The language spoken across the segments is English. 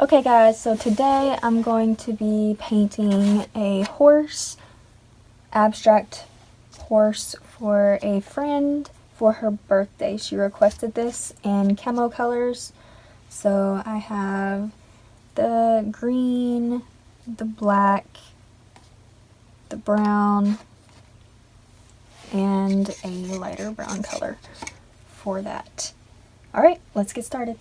Okay guys, so today I'm going to be painting a horse, abstract horse for a friend for her birthday. She requested this in camo colors. So I have the green, the black, the brown, and a lighter brown color for that. Alright, let's get started.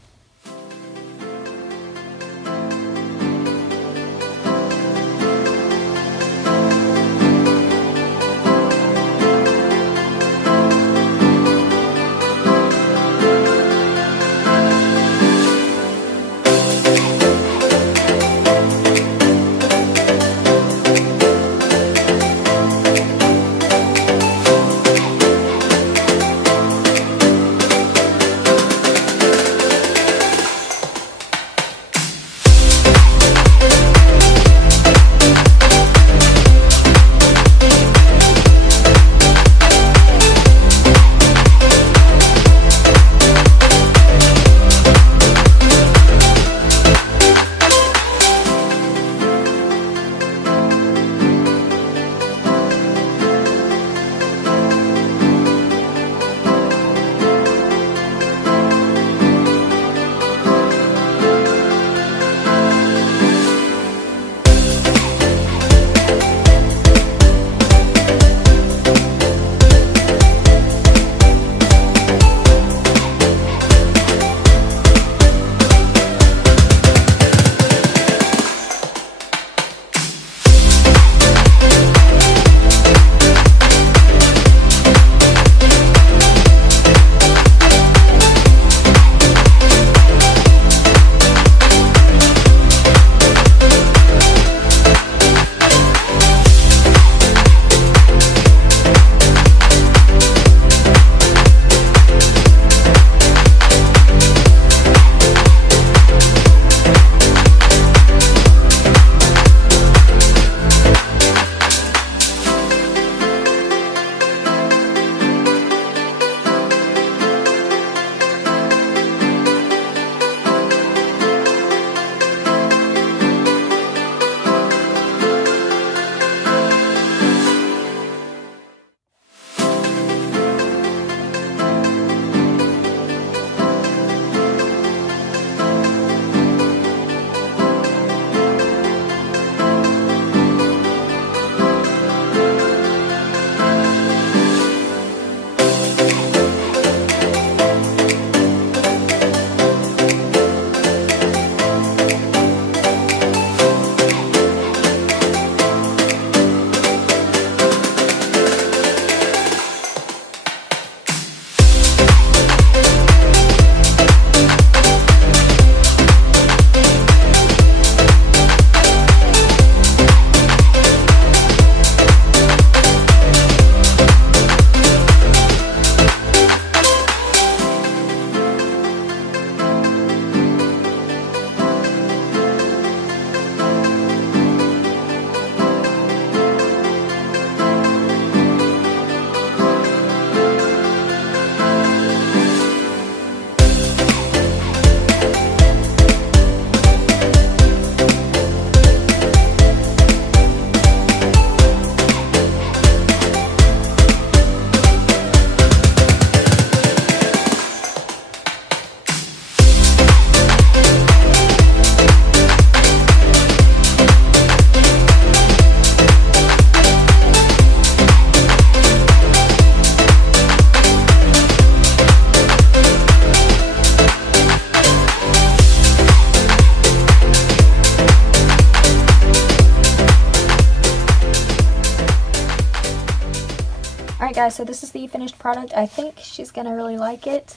Alright guys, so this is the finished product. I think she's gonna really like it.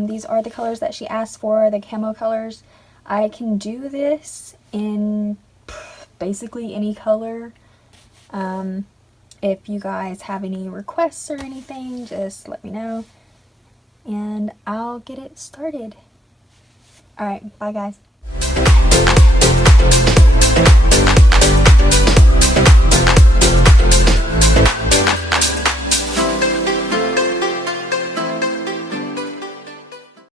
These are the colors that she asked for, the camo colors. I can do this in basically any color. If you guys have any requests or anything, just let me know and I'll get it started. Alright, bye guys.